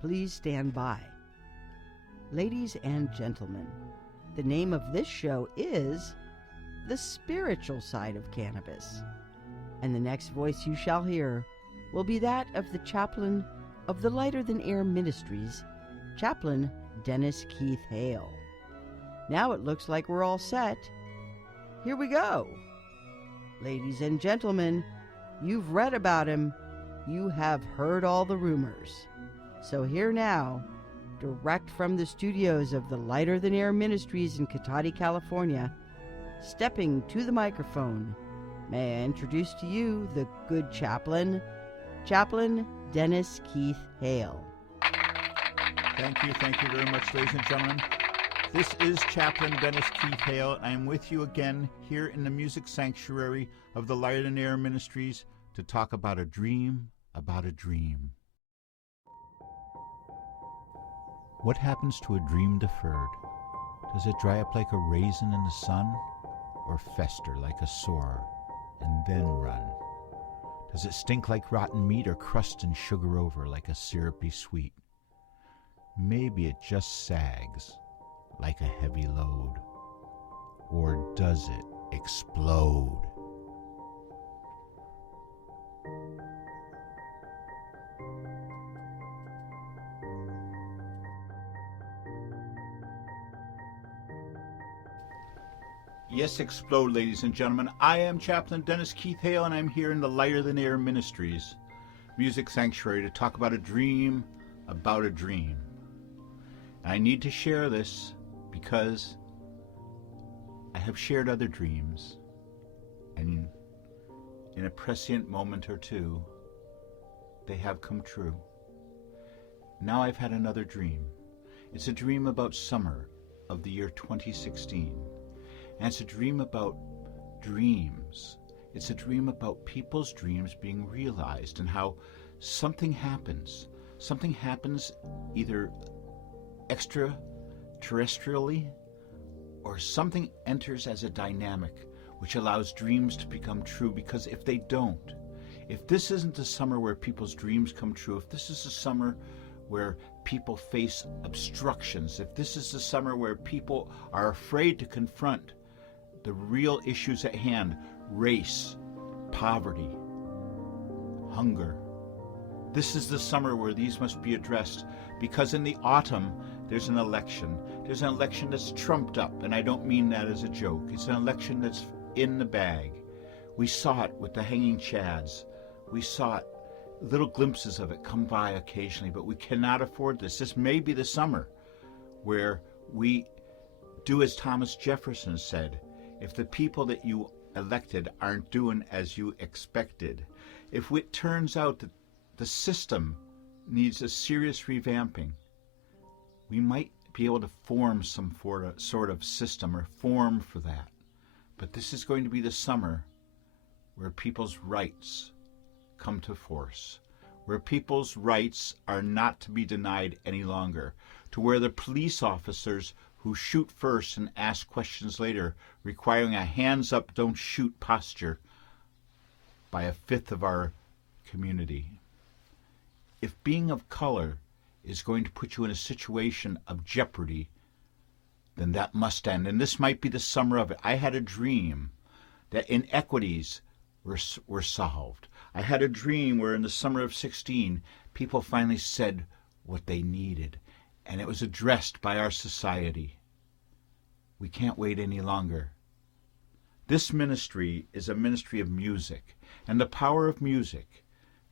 Please stand by. Ladies and gentlemen, the name of this show is The Spiritual Side of Cannabis, and the next voice you shall hear will be that of the chaplain of the Lighter Than Air Ministries, Chaplain Dennis Keith Hale. Now it looks like we're all set. Here we go. Ladies and gentlemen, you've read about him. You have heard all the rumors. So here now, direct from the studios of the Lighter Than Air Ministries in Cotati, California, stepping to the microphone, may I introduce to you the good chaplain, Chaplain Dennis Keith Hale. Thank you very much, ladies and gentlemen. This is Chaplain Dennis Keith Hale. I am with you again here in the music sanctuary of the Lighter Than Air Ministries to talk about a dream about a dream. What happens to a dream deferred? Does it dry up like a raisin in the sun, or fester like a sore and then run? Does it stink like rotten meat, or crust and sugar over like a syrupy sweet? Maybe it just sags like a heavy load. Or does it explode? Yes, explode, ladies and gentlemen. I am Chaplain Dennis Keith Hale, and I'm here in the Lighter Than Air Ministries Music Sanctuary to talk about a dream about a dream. And I need to share this because I have shared other dreams, and in a prescient moment or two, they have come true. Now I've had another dream. It's a dream about summer of the year 2016. And it's a dream about dreams. It's a dream about people's dreams being realized and how something happens. Something happens either extraterrestrially or something enters as a dynamic which allows dreams to become true, because if they don't, if this isn't a summer where people's dreams come true, if this is a summer where people face obstructions, if this is a summer where people are afraid to confront the real issues at hand, race, poverty, hunger. This is the summer where these must be addressed, because in the autumn there's an election. There's an election that's trumped up, and I don't mean that as a joke. It's an election that's in the bag. We saw it with the hanging chads. We saw it, little glimpses of it come by occasionally, but we cannot afford this. This may be the summer where we do as Thomas Jefferson said: if the people that you elected aren't doing as you expected, if it turns out that the system needs a serious revamping, we might be able to form some sort of system or form for that. But this is going to be the summer where people's rights come to force, where people's rights are not to be denied any longer, to where the police officers who shoot first and ask questions later, requiring a hands up, don't shoot posture by a fifth of our community. If being of color is going to put you in a situation of jeopardy, then that must end. And this might be the summer of it. I had a dream that inequities were solved. I had a dream where in the summer of 16, people finally said what they needed, and it was addressed by our society. We can't wait any longer. This ministry is a ministry of music, and the power of music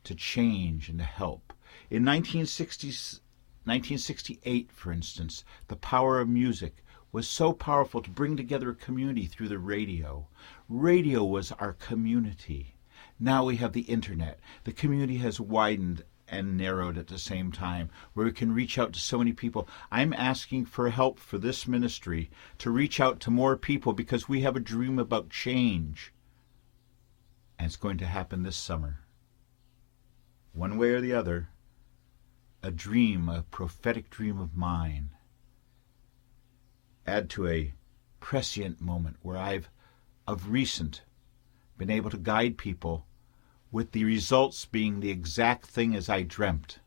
to change and to help. In 1968, for instance, the power of music was so powerful to bring together a community through the radio. Radio was our community. Now we have the internet. The community has widened and narrowed at the same time, where we can reach out to so many people. I'm asking for help for this ministry to reach out to more people, because we have a dream about change. And it's going to happen this summer. One way or the other, a dream, a prophetic dream of mine. Add to a prescient moment where I've, of recent, been able to guide people with the results being the exact thing as I dreamt.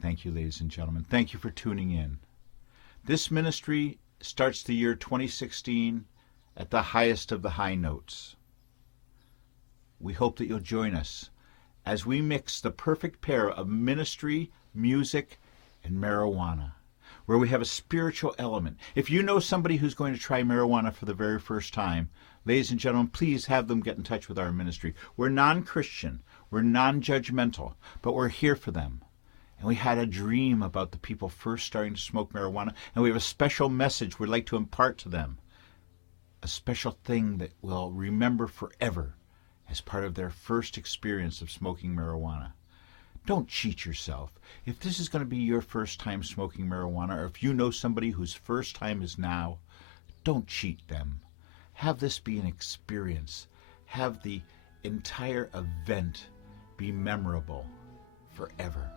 Thank you, ladies and gentlemen. Thank you for tuning in. This ministry starts the year 2016 at the highest of the high notes. We hope that you'll join us as we mix the perfect pair of ministry, music, and marijuana, where we have a spiritual element. If you know somebody who's going to try marijuana for the very first time, ladies and gentlemen, please have them get in touch with our ministry. We're non-Christian, we're non-judgmental, but we're here for them. And we had a dream about the people first starting to smoke marijuana, and we have a special message we'd like to impart to them, a special thing that we'll remember forever as part of their first experience of smoking marijuana. Don't cheat yourself. If this is going to be your first time smoking marijuana, or if you know somebody whose first time is now, don't cheat them. Have this be an experience. Have the entire event be memorable forever.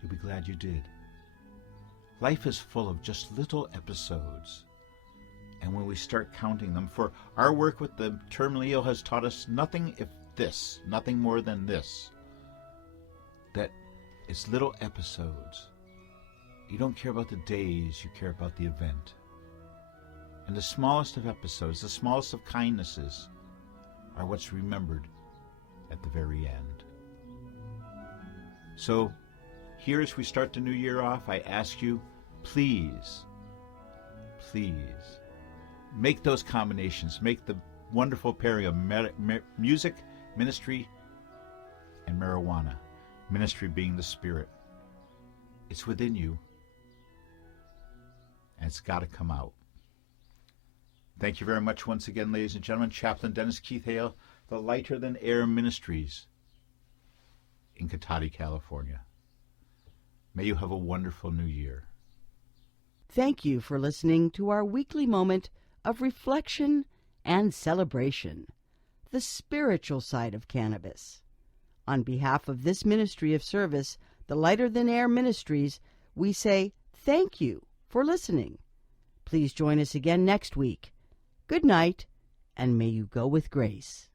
You'll be glad you did. Life is full of just little episodes. And when we start counting them, for our work with the terminally ill has taught us nothing more than this, that it's little episodes. You don't care about the days, you care about the event. And the smallest of episodes, the smallest of kindnesses, are what's remembered at the very end. So, here as we start the new year off, I ask you, please, make those combinations. Make the wonderful pairing of music, ministry, and marijuana. Ministry being the spirit. It's within you, and it's got to come out. Thank you very much once again, ladies and gentlemen. Chaplain Dennis Keith Hale, the Lighter Than Air Ministries in Cotati, California. May you have a wonderful new year. Thank you for listening to our weekly moment of reflection and celebration, the spiritual side of cannabis. On behalf of this ministry of service, the Lighter Than Air Ministries, we say thank you for listening. Please join us again next week. Good night, and may you go with grace.